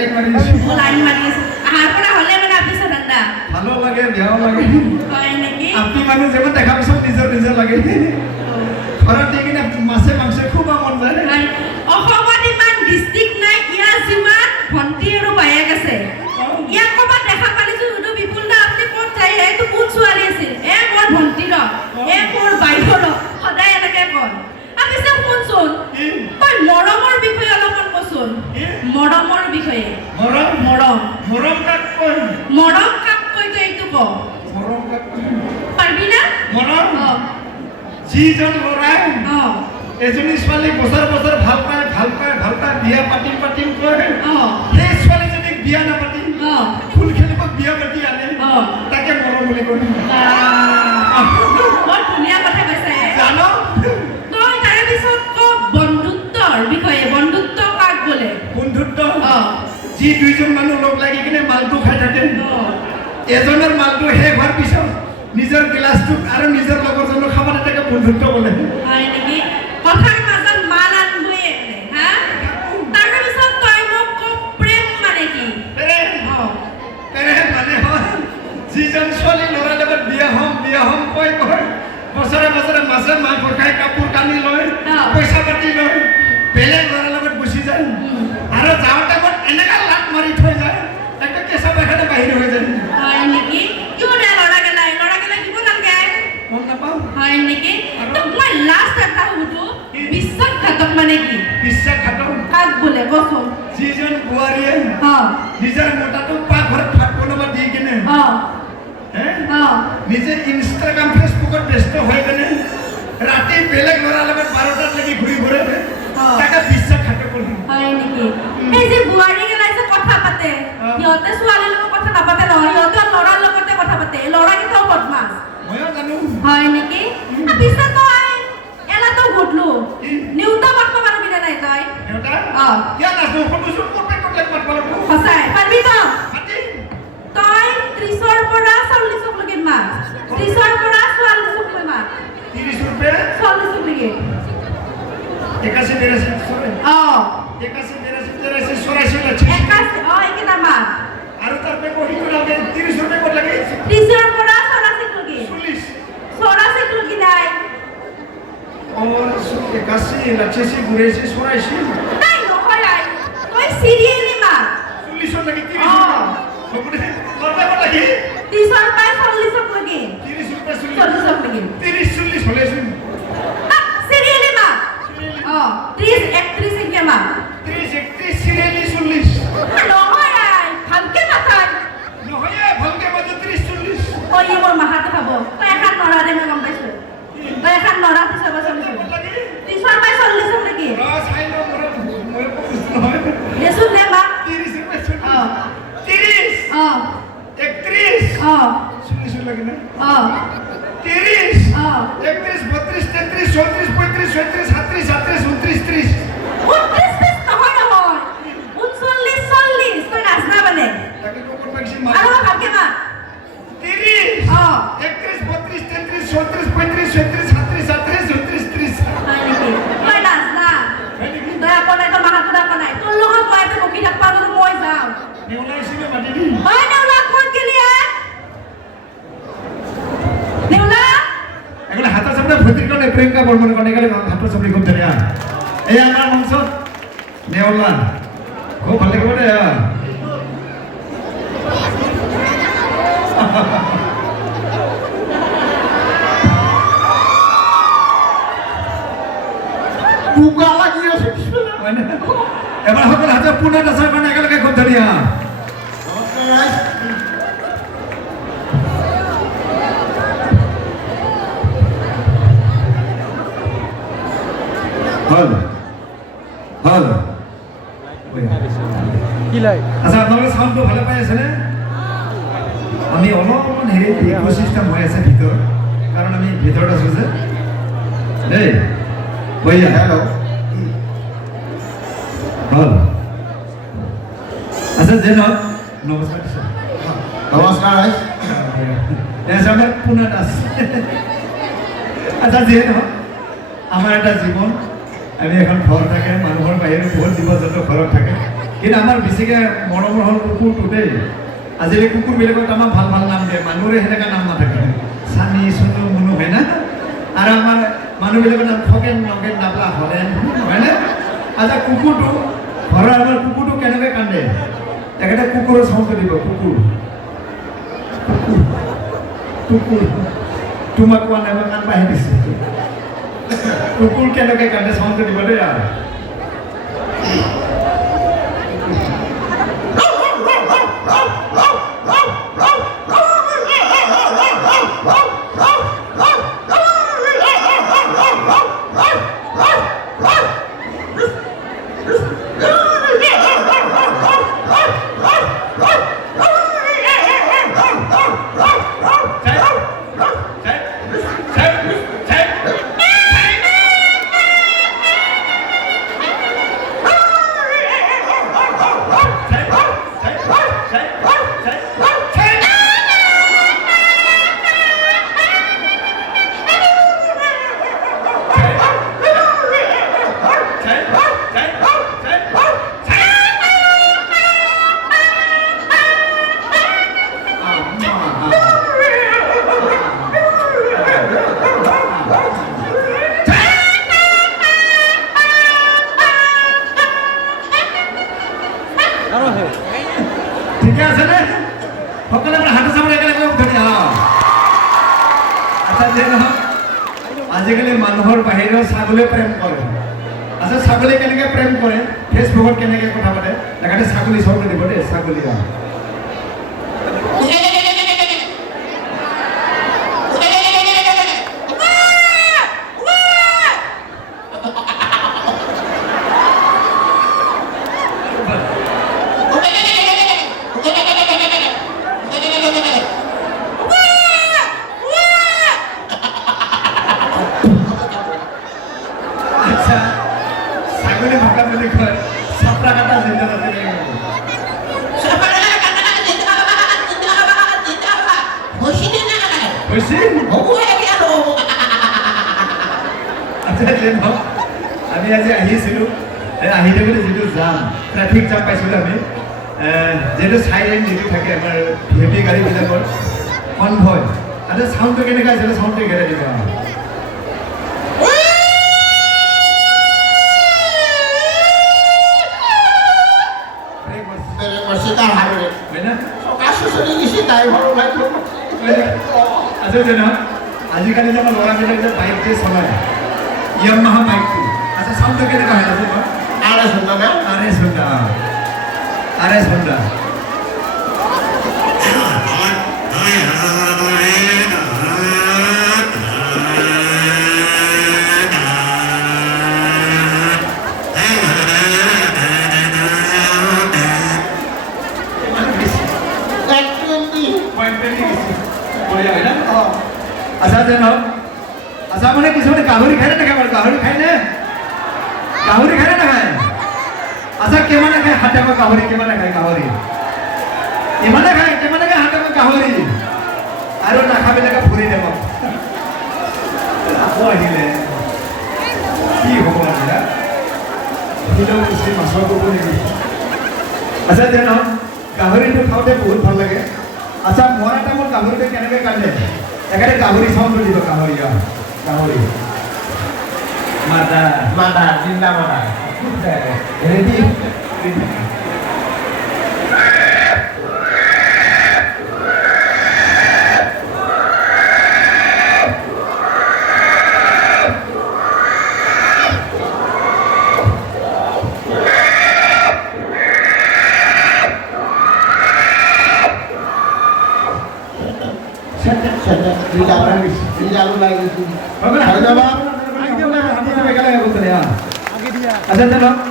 line মাৰি আছো line মাৰি আছে আহাৰ পৰা হলে মানে আপিছ ঠাণ্ডা ভালো লাগে বেয়াও লাগে হয় নেকি আপনি মানুহ যেমন দেখা পিছত নিজৰ নিজৰ লাগে ঘৰত দি কিনে মাছে মাংসে খুব মন যায় অসমত ইমান ডিস্ট্ৰিক্ট নাই ইয়াৰ যিমান ভণ্টি আৰু বায়েক আছে ইয়াক ক'ৰবাত দেখা পালিছো কিন্তু বিপুল দা আপুনি ক'ত যায় এইটো কোন ছোৱালী আছিল মোৰ ভণ্টি ৰ মোৰ বাইদেউ ৰ সদায় এনেকৈ কয় আমি চাম শুনচোন তই মৰমৰ বিষয়ে অলপমান কচোন মৰমৰ বিষয়ে মৰম কাক কয় তই এইটো ক মৰম কাক পাৰিবি না মৰম যিজন ল'ৰাই এজনী ছোৱালীক বছৰ বছৰ ভাল পায় বিয়া পাতিম কয় সেই ছোৱালীজনীক বিয়া নাপাতি ফুল খেলিব বিয়া পাতি আনে তাকে মৰম বুলি কয় বৰ ধুনীয়া কথা কৈছে জানো তই তাৰে পিছত ক বন্ধুত্বৰ বিষয়ে বন্ধুত্ব কাক বোলে বন্ধুত্ব যি দুইজন মানুহ লগ লাগি কিনে মালটো খাই থাকে এজনৰ মালটো শেষ হোৱাৰ পিছত নিজৰ গিলাচটোক আৰু নিজৰ লগৰজনক খাব নাথাকে বন্ধুত্ব বোলে হয় নেকি কথাৰ মাজত মান আনবই হা তাৰ পিছত তই মোক প্ৰেম মানে কি প্ৰেম মানে হয় যিজন ছোৱালী ল'ৰাৰ লগত বিয়া হম কয় বছৰে মাছে মাংস খাই কাপোৰ কানি লয় পইচা পাতি লয় বেলেগ ল'ৰাৰ লগত গুচি যায় আৰু যাওঁতে টাইমত এনেকা লাট মাৰি থৈ যায় একটা কেঁচা পায়খানা বাহিৰ হৈ যায় হয় নেকি কিয় দে ল'ৰা গেলাই দিব নালাগে গম নাপাওঁ হয় নেকি তোক মই লাষ্ট এটা সুধো বিশ্বাসঘাতক মানে কি বিশ্বাসঘাতক কাক বোলে কচোন যিজন বোৱাৰীয়ে নিজৰ মতাটোক পাকঘৰত ভাত বনাব দি কিনে নিজে ইনষ্টাগ্ৰাম ফেচবুকত ব্যস্ত হৈ কিনে ৰাতি বেলেগ ল'ৰাৰ লগত 12টাত লাগি ঘূৰি ঘূৰে তাকে বিশ্বাসঘাতক বুলি হয় নেকি এই যে বোৱাৰী গেলাই যে কথা পাতে সিহঁতে ছোৱালীৰ লগত কথা নাপাতে নহয় সিহঁতে ল'ৰাৰ লগতে কথা পাতে ল'ৰা কেইটাও বদমাছ ময়ো জানো হয় নেকি পিছে তই এলাতো ঘুটলো নিউতা মাতব পারবি না নাই তই নিউতা কিয়া না ফটোশুট করতে মাতব লাগবো সঁচাই পারবি তো মাতি তই 30 ৰ পৰা 40 লৈকে মাত 30 ৰ পৰা 40 লৈকে মাত 30 रुपए 40 লৈকে 81 82 সৰে 81 82 83 84 এইকেইটা মাত আৰু তাৰপে কহি লাগে 30 रुपए কত লাগে 30 ৰ পৰা 84 লৈকে 40 লৈকে নাই और 81 85 84 84 নাই নহয় আই তই সিরিয়ালি মাত 40 লাগে 30 रुपए করতে লাগে 30 ৰ পৰা 40 লৈকে 30 रुपए 40 লৈকে 30 40 হলে শুন সিরিয়ালি মাত 30 31 কে মাত 30 31 সিরিয়ালি 40 নহয় আই ভালকে মাতাই নহয় ভালকে মাতে 30 40 ওই মোৰ মাহাতে খাব তই এখন নৰা দে মই গম পাইছো তই এখন নৰা পিছে বছৰ পিছৰ পাই 40 নেকি চাই ল মই নহয় দেচোন দে মা 30 रुपए 30 31 40 লাগে না 30 31 32 33 34 35 36 37 38 39 30 নহয় নহয় 39 40 তই নাচনা মানে তাকে কোন পাইছি আৰু ভালকে মা 30 31 32 33 34 35 36 37 38 39 হয় নেকি তই নাচনা তই আপনে তো মাহাতো আপনাই তোৰ লগত মই এটা বকি থাকবা তো মই যাও নেউলাইছিলে মাটি দি হয় নেউলা কোন গলিয়া নেউলা এগুলো হাতের সামনে ভর্তির কারণে প্রেমকা বর্মন কারণে গেলে হাতের সামনে খুব ধরে এই আমার মাংস নেওলা খুব ভালো লাগে বলে পুকা লাগিয়ে মানে এবার সকল হাতে পুনা দাসার কারণে এগুলোকে খুব ধরিয়া হ্যালো কি লাই আচ্ছা আপনাদের সাউন্ডটো ভালো পাই আছে না আমি অলপমান হেৰি ইকোসিস্টেম হৈ আছে ভিতৰ কাৰণ আমি ভিতৰত আছো যে এই ভইয়া হেল্ল হল আচ্ছা যেন নমস্কাৰ নমস্কাৰ ভাই এস আমাৰ পুনা দাস আচ্ছা যেন আমাৰ একটা জীবন আমি এখন ঘৰ থাকে মানুহৰ বাহিৰে বহুত জীৱ জন্তু ঘৰত থাকে কিন্তু আমাৰ বেছিকৈ মৰমৰ হ'ল কুকুৰটো দেই আজিকালি কুকুৰবিলাকক আমাৰ ভাল ভাল নাম দিয়ে মানুহৰে সেনেকুৱা নাম নাথাকে চানি চুনু মুনু হয় না আৰু আমাৰ মানুহবিলাকৰ নাম খগেন নগেন নাপলা হৰেণ হয়নে আচ্ছা কুকুৰটো ঘৰৰ আমাৰ কুকুৰটো কেনেকৈ কান্দে তেখেতে কুকুৰৰ চাউণ্ডটো দিব কুকুৰ কুকুৰ কুকুৰ তোমাক কোৱা নাই মই কাণ বাঢ়ি দিছোঁ কুকুৰ কেনেকৈ কান্দে চাউণ্ডটো দিব দেই আৰু ঠিকে আছে নে সকলে মানে হাতে চামৰে একেলগে উঠি আচ্ছা যে নহয় আজিকালি মানুহৰ বাহিৰৰ ছাগলী প্ৰেম কৰে আচ্ছা ছাগলী কেনেকৈ প্ৰেম কৰে ফেচবুকত কেনেকৈ কথা পাতে দেখাতে ছাগলী চাউল দিব দেই ছাগলী ছাগলী ভাষা বুলি কয় চাপ্ৰাকাটা জিন্দাবাদ আমি আজি আহিছিলোঁ আহি থাকোঁতে যিটো জাম ট্ৰেফিক জাম পাইছিলোঁ আমি যিহেতু চাইলেণ্ট যিটো থাকে আমাৰ হেভি গাড়ীবিলাকৰ কনভয় তাতে চাউণ্ডটো কেনেকৈ আছিলে চাউণ্ডটো ঘেৰাই দিব আজিকালি যে আমাৰ ল'ৰাবিলাক যে বাইক যে চলায় ইয়ামাহা বাইকটো আচ্ছা চাউণ্ডটো কেনেকুৱা হয় RS Honda আচ্ছা যেন আচ্ছা মানে কিছুমানে গাহৰি খায় নাখায় বাৰু গাহৰি খায়নে গাহৰি খায় নাখায় আচ্ছা কিমানে খায় হাতেমা গাহৰি কিমানে খায় গাহৰি ইমানে খায় কিমানে খায় হাতেমা গাহৰি আৰু নাখাবিলাকে ফুৰি যাব আকৌ আহিলে কি হ'ব এতিয়া সিটো বেছি মাছৰ ক'ব নেকি আচ্ছা যেন গাহৰিটো খাওঁতে বহুত ভাল লাগে আচ্ছা মৰা টাইমত গাহৰিটো কেনেকৈ কান্দে এখানে গাহৰি সাউন্ড দিব গাহৰি গাহৰি মাদা মাদা জিন্দা মাদা ৰেডি अच्छा चलो